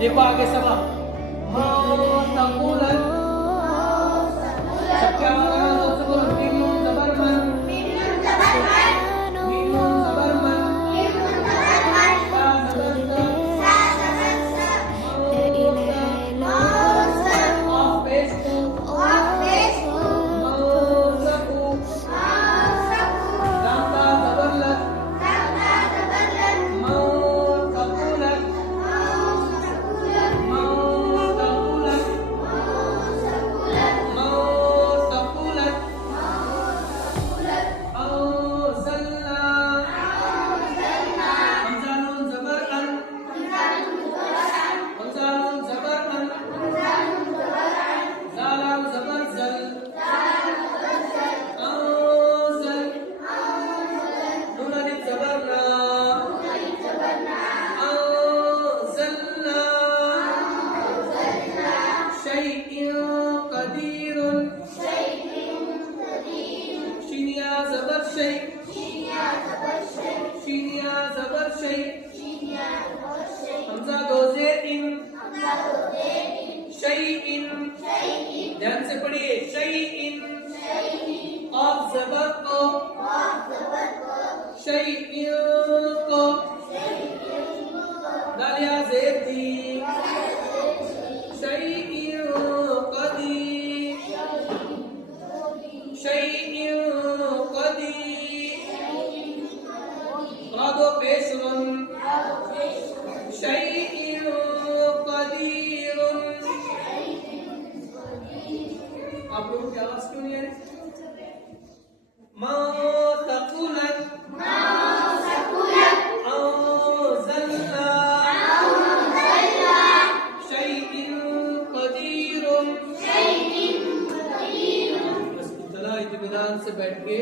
देखो आगे सब तकुलन क्या हो रहा है दोस्तों? मीम जबर मन, मीम जबर मन, ता जबर ता, ऑफ पेश मौसकू, लंता जबर लत, मौसकुलत, मौसकुलत, मौसकुलत, औसलना, हमजा नून जबर अन, हमजा नून जबर अन, जालाम जबर जल, औसल, नून अलिफ जबर ना, औसलना, शैइन कदीरुन, शीनिया जबर शै, शीनिया जबर शै, हमजा दो जेर इन, शैइन, ध्यान से पढ़िए, शैइन, ऑफ जबर को, शैइन को, दालिया जेर दी, शैइन कदी, शैइन कदी, रादो पेशरुन, शैइन कदीरुन। आप लोगों की आवाज क्यों नहीं आ रही? मौसकुलत, औसलना, शैइन कदीरुन। बस इतना इत्मीनान से बैठ के